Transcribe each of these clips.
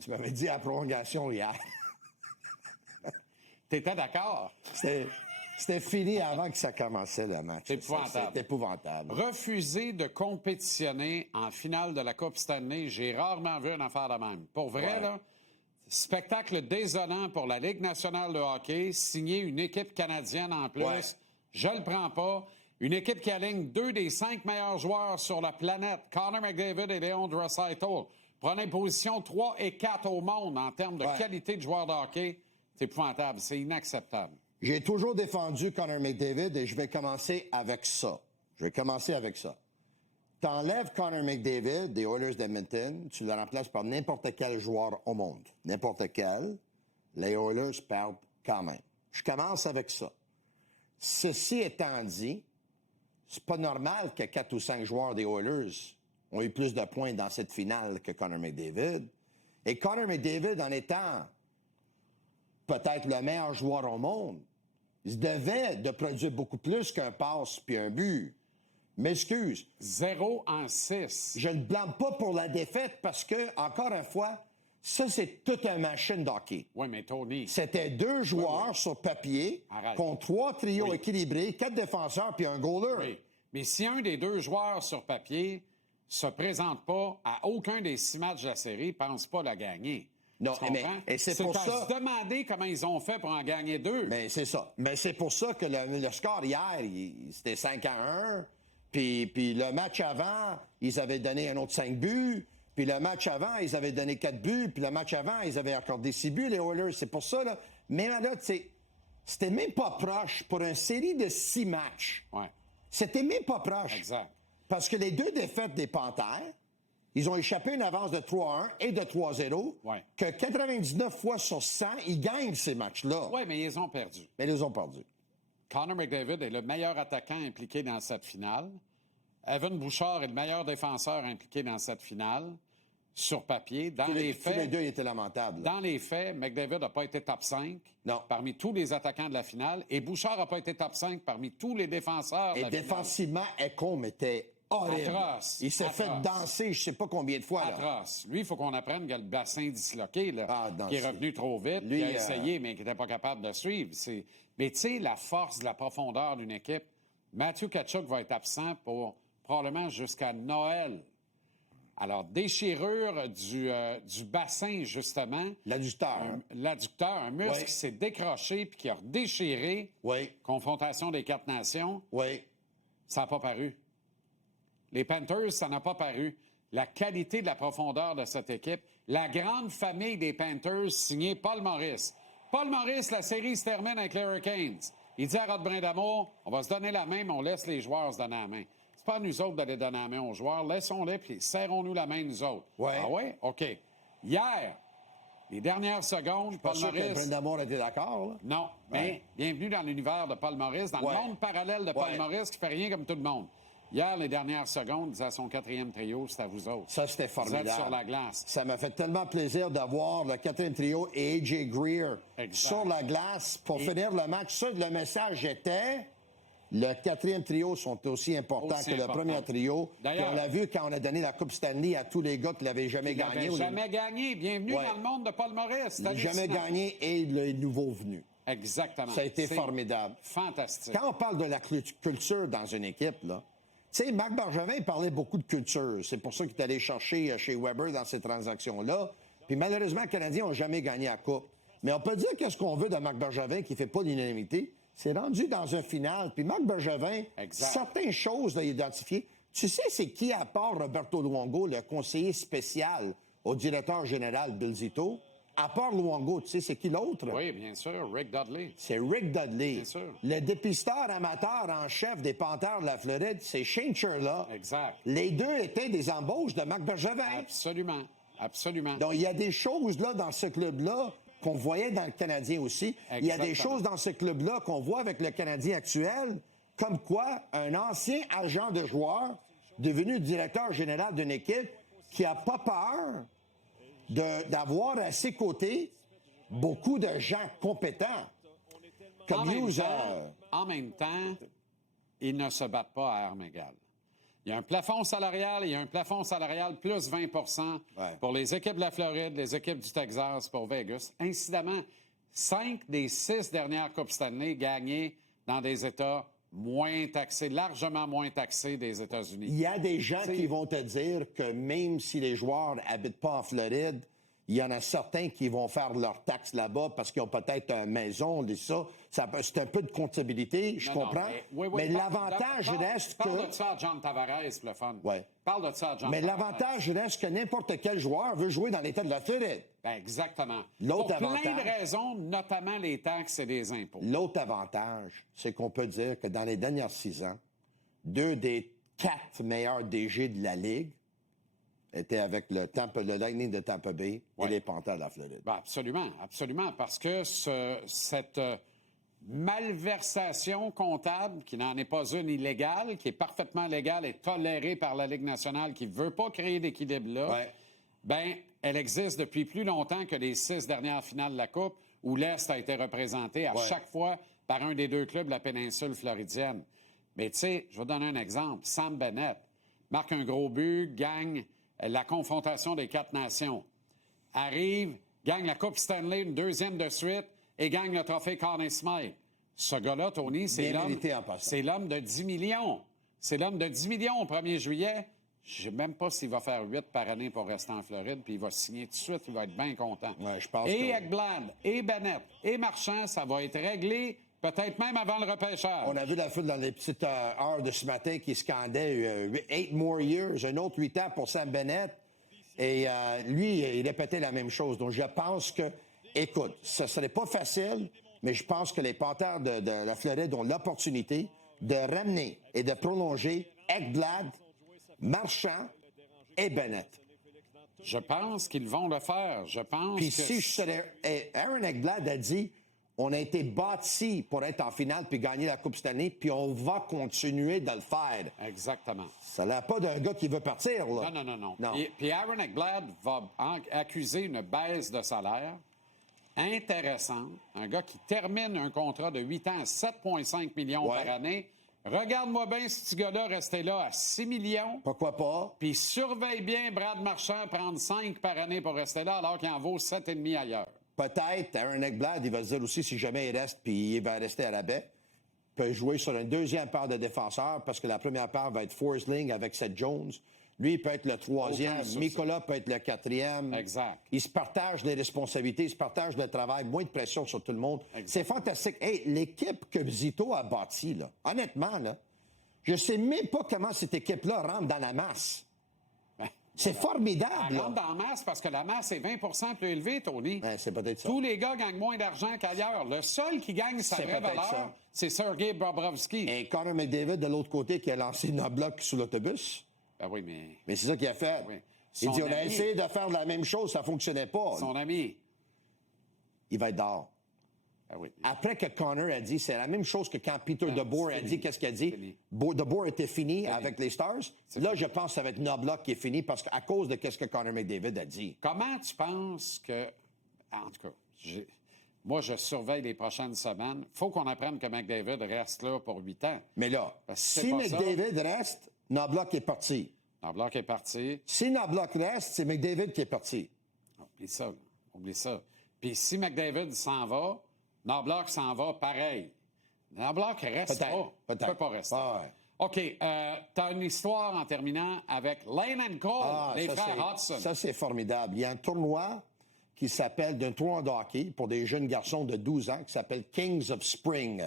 Tu m'avais dit à la prolongation hier. T'étais d'accord? C'était fini avant que ça commençait, le match. C'est épouvantable. C'est épouvantable. Refuser de compétitionner en finale de la Coupe Stanley, j'ai rarement vu une affaire de même. Pour vrai, là, spectacle désolant pour la Ligue nationale de hockey, signer une équipe canadienne en plus, je le prends pas. Une équipe qui aligne 2 des 5 meilleurs joueurs sur la planète, Connor McDavid et Leon Draisaitl, prenait position 3 et 4 au monde en termes de qualité de joueur de hockey. C'est épouvantable, c'est inacceptable. J'ai toujours défendu Connor McDavid et je vais commencer avec ça. T'enlèves Connor McDavid des Oilers d'Edmonton, tu le remplaces par n'importe quel joueur au monde. N'importe quel. Les Oilers perdent quand même. Je commence avec ça. Ceci étant dit, c'est pas normal que 4 ou 5 joueurs des Oilers ont eu plus de points dans cette finale que Connor McDavid. Et Connor McDavid, en étant peut-être le meilleur joueur au monde, il devait de produire beaucoup plus qu'un passe puis un but. M'excuse. 0 en 6. Je ne blâme pas pour la défaite parce que, encore une fois, ça, c'est toute une machine d'hockey. Oui, mais Tony... C'était 2 joueurs sur papier contre 3 trios équilibrés, 4 défenseurs puis un goaler. Oui, mais si un des 2 joueurs sur papier se présente pas à aucun des 6 matchs de la série, ne pense pas la gagner. Non, mais c'est pour ça... à se demander comment ils ont fait pour en gagner 2. Mais c'est ça. Mais c'est pour ça que le score hier, c'était 5-1. Puis le match avant, ils avaient donné un autre 5 buts. Puis le match avant, ils avaient donné 4 buts. Puis le match avant, ils avaient accordé 6 buts, les Oilers. C'est pour ça, là. Mais là, c'était même pas proche pour une série de 6 matchs. Ouais. C'était même pas proche. Exact. Parce que les 2 défaites des Panthères, ils ont échappé une avance de 3-1 et de 3-0, que 99 fois sur 100, ils gagnent ces matchs-là. Oui, mais ils ont perdu. Mais ils ont perdu. Connor McDavid est le meilleur attaquant impliqué dans cette finale. Evan Bouchard est le meilleur défenseur impliqué dans cette finale, sur papier. Dans les faits, tous les 2 étaient lamentables. Dans les faits, McDavid n'a pas été top 5 parmi tous les attaquants de la finale, et Bouchard n'a pas été top 5 parmi tous les défenseurs de la finale. Et défensivement, Ekholm était horrible. Atroce. Il s'est fait danser je sais pas combien de fois. Atroce. Lui, il faut qu'on apprenne qu'il a le bassin disloqué, là, qui est revenu trop vite, lui, qui a essayé, mais qui n'était pas capable de suivre. Mais tu sais, la force de la profondeur d'une équipe, Matthew Tkachuk va être absent pour probablement jusqu'à Noël. Alors, déchirure du bassin, justement. L'adducteur, un muscle qui s'est décroché puis qui a redéchiré. Confrontation des 4 nations. Ça n'a pas paru. Les Panthers, ça n'a pas paru. La qualité de la profondeur de cette équipe. La grande famille des Panthers, signée Paul Maurice. Paul Maurice, la série se termine avec les Hurricanes. Il dit à Rod Brindamour, on va se donner la main, mais on laisse les joueurs se donner la main. C'est pas à nous autres d'aller donner la main aux joueurs. Laissons-les, puis serrons-nous la main, nous autres. Ah ouais? OK. Hier, les dernières secondes, Paul Maurice... Je suis pas sûr que Brindamour était d'accord, là. Non, mais bienvenue dans l'univers de Paul Maurice, dans le monde parallèle de Paul Maurice qui fait rien comme tout le monde. Hier, les dernières secondes, il disait à son 4e trio, c'est à vous autres. Ça, c'était formidable. Vous êtes sur la glace. Ça m'a fait tellement plaisir d'avoir le 4e trio et A.J. Greer sur la glace pour finir le match. Ça, le message était... Le 4e trio sont aussi importants que le premier trio. D'ailleurs, on l'a vu quand on a donné la Coupe Stanley à tous les gars qui l'avaient jamais gagné. Jamais gagné. Bienvenue dans le monde de Paul Maurice. Jamais gagné et le nouveau venu. Exactement. Ça a été formidable. Fantastique. Quand on parle de la culture dans une équipe, là, tu sais, Marc Bergevin parlait beaucoup de culture. C'est pour ça qu'il est allé chercher chez Weber dans ces transactions-là. Puis malheureusement, les Canadiens n'ont jamais gagné la Coupe. Mais on peut dire qu'est-ce qu'on veut de Marc Bergevin qui ne fait pas l'unanimité. C'est rendu dans un final. Puis Marc Bergevin, certaines choses à identifier. Tu sais, c'est qui, à part Roberto Luongo, le conseiller spécial au directeur général Bill Zito? À part Luongo, tu sais, c'est qui l'autre? Oui, bien sûr, Rick Dudley. C'est Rick Dudley. Bien sûr. Le dépisteur amateur en chef des Panthers de la Floride, c'est Shane Churla. Exact. Les 2 étaient des embauches de Marc Bergevin. Absolument. Absolument. Donc, il y a des choses, là, dans ce club-là, qu'on voyait dans le Canadien aussi. Exactement. Il y a des choses dans ce club-là qu'on voit avec le Canadien actuel, comme quoi un ancien agent de joueur, devenu directeur général d'une équipe, qui a pas peur d'avoir à ses côtés beaucoup de gens compétents. Comme en même temps, ils ne se battent pas à armes égales. Il y a un plafond salarial, il y a un plafond salarial plus 20 pour les équipes de la Floride, les équipes du Texas, pour Vegas. Incidemment, 5 des 6 dernières Coupes Stanley gagnées dans des États moins taxés, largement moins taxés des États-Unis. Il y a des gens qui vont te dire que même si les joueurs n'habitent pas en Floride, il y en a certains qui vont faire leurs taxes là-bas parce qu'ils ont peut-être une maison, c'est un peu de comptabilité, je comprends. Mais l'avantage reste que... Parle de ça à John Tavares, le fun. Ouais. Parle de ça à John Mais Tavares. l'avantage reste que n'importe quel joueur veut jouer dans l'État de la Floride. Ben exactement. L'autre Pour plein avantage- de raisons, notamment les taxes et les impôts. L'autre avantage, c'est qu'on peut dire que dans les dernières 6 ans, 2 des 4 meilleurs DG de la Ligue étaient avec le Lightning de Tampa Bay et les Panthers de la Floride. Ben absolument, absolument, parce que cette malversation comptable, qui n'en est pas une illégale, qui est parfaitement légale et tolérée par la Ligue nationale, qui ne veut pas créer d'équilibre là, ben elle existe depuis plus longtemps que les 6 dernières finales de la Coupe, où l'Est a été représenté à chaque fois par un des 2 clubs de la péninsule floridienne. Mais tu sais, je vais donner un exemple. Sam Bennett marque un gros but, gagne la confrontation des 4 nations. Arrive, gagne la Coupe Stanley, une 2e de suite, et gagne le trophée Conn Smythe. Ce gars-là, Tony, c'est l'homme de 10 millions. C'est l'homme de 10 millions au 1er juillet. Je ne sais même pas s'il va faire 8 par année pour rester en Floride, puis il va signer tout de suite, il va être bien content. Ouais, je pense et que... Ekblad, et Bennett, et Marchand, ça va être réglé, peut-être même avant le repêchage. On a vu la foule dans les petites heures de ce matin qui scandait 8 more years, un autre 8 ans pour Sam Bennett. Et lui, il répétait la même chose. Donc, je pense que, écoute, ce ne serait pas facile, mais je pense que les Panthers de la Floride ont l'opportunité de ramener et de prolonger Ekblad, Marchand et Bennett. Je pense qu'ils vont le faire. Je pense Puis que... si je serais... Aaron Ekblad a dit, on a été bâti pour être en finale puis gagner la Coupe Stanley, puis on va continuer de le faire. Exactement. Ça n'a pas d'un gars qui veut partir, là. Non. Puis Aaron Ekblad va accuser une baisse de salaire intéressante. Un gars qui termine un contrat de 8 ans à 7,5 millions par année. Regarde-moi bien ce petit gars-là rester là à 6 millions. Pourquoi pas? Puis surveille bien Brad Marchand prendre 5 par année pour rester là alors qu'il en vaut 7,5 ailleurs. Peut-être, Aaron Ekblad, il va se dire aussi, si jamais il reste, puis il va rester à la baie, peut jouer sur une 2e paire de défenseurs, parce que la première paire va être Forsling avec Seth Jones. Lui, il peut être le 3e. Nicolas peut être le 4e. Exact. Ils se partagent les responsabilités, ils se partagent le travail, moins de pression sur tout le monde. Exact. C'est fantastique. Hey, l'équipe que Zito a bâtie, là, honnêtement, là, je sais même pas comment cette équipe-là rentre dans la masse. C'est formidable. Elle rentre dans la masse parce que la masse est 20 plus élevée, Tony. C'est peut-être ça. Tous les gars gagnent moins d'argent qu'ailleurs. Le seul qui gagne sa vraie valeur, c'est Sergei Bobrovsky. Et Connor McDavid, de l'autre côté, qui a lancé Knoblauch sous l'autobus. Ben oui, mais... Mais c'est ça qu'il a fait. Oui. Il dit, on a essayé de faire la même chose, ça ne fonctionnait pas. Son ami. Il va être dehors. Ben oui. Après que Connor a dit, c'est la même chose que quand Peter DeBoer a dit, qu'est-ce qu'il a dit? DeBoer était fini avec les Stars. Là, je pense que ça va être Knoblauch qui est fini parce qu'à cause de qu'est-ce que Connor McDavid a dit. Comment tu penses que... En tout cas, moi, je surveille les prochaines semaines. Il faut qu'on apprenne que McDavid reste là pour 8 ans. Mais là, si McDavid reste, Knoblauch est parti. Knoblauch est parti. Si Knoblauch reste, c'est McDavid qui est parti. Oublie ça, là. Oublie ça. Puis si McDavid s'en va, Knoblauch s'en va pareil. Knoblauch reste pas. Peut-être. Il peut pas rester. Ah ouais. OK. Tu as une histoire en terminant avec Lane and Cole, les frères Hudson. Ça, c'est formidable. Il y a un tournoi qui s'appelle, d'un tournoi de hockey pour des jeunes garçons de 12 ans qui s'appelle Kings of Spring.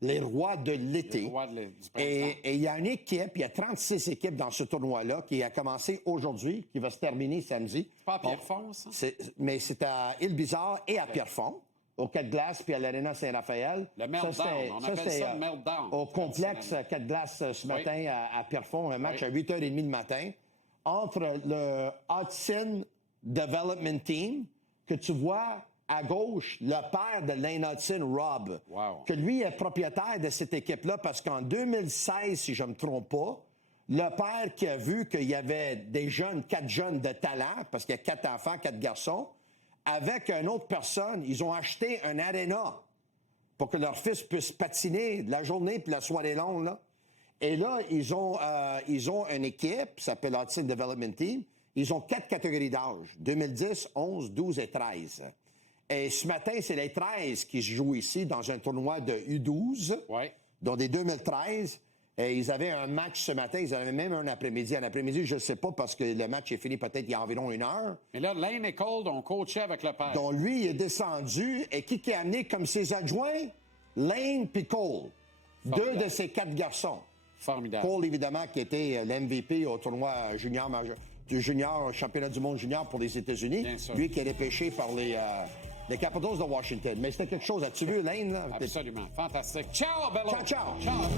Les rois de l'été. Les rois du printemps. Et il y a une équipe, il y a 36 équipes dans ce tournoi-là qui a commencé aujourd'hui, qui va se terminer samedi. C'est pas à Pierrefonds, ça? Mais c'est à Île-Bizarre et à Pierrefonds, au 4 glaces puis à l'Arena Saint-Raphaël. Le meltdown, on appelle ça le meltdown. Au complexe 4 glaces ce matin à Pierrefonds, un match à 8h30 le matin, entre le Hudson Development Team, que tu vois à gauche, le père de Lane Hudson, Rob, que lui est propriétaire de cette équipe-là parce qu'en 2016, si je ne me trompe pas, le père qui a vu qu'il y avait des jeunes, 4 jeunes de talent, parce qu'il y a 4 enfants, 4 garçons, avec une autre personne, ils ont acheté un aréna pour que leur fils puisse patiner de la journée puis la soirée longue, là. Et là, ils ont une équipe qui s'appelle Hudson Development Team. Ils ont 4 catégories d'âge, 2010, 11, 12 et 13. Et ce matin, c'est les 13 qui se jouent ici dans un tournoi de U12, Ouais. dont des 2013. Et ils avaient un match ce matin, ils avaient même un après-midi. Un après-midi, je ne sais pas, parce que le match est fini peut-être il y a environ 1 heure. Et là, Lane et Cole ont coaché avec le père. Donc, lui, il est descendu. Et qui a amené comme ses adjoints? Lane puis Cole. Formidable. 2 de ces 4 garçons. Formidable. Cole, évidemment, qui était l'MVP au tournoi junior majeur, du junior, championnat du monde junior pour les États-Unis. Bien sûr. Lui qui est repêché par les Capitals de Washington. Mais c'était quelque chose. As-tu vu, Lane? Là? Absolument. Fantastique. Ciao, Bello. Ciao, ciao. Ciao.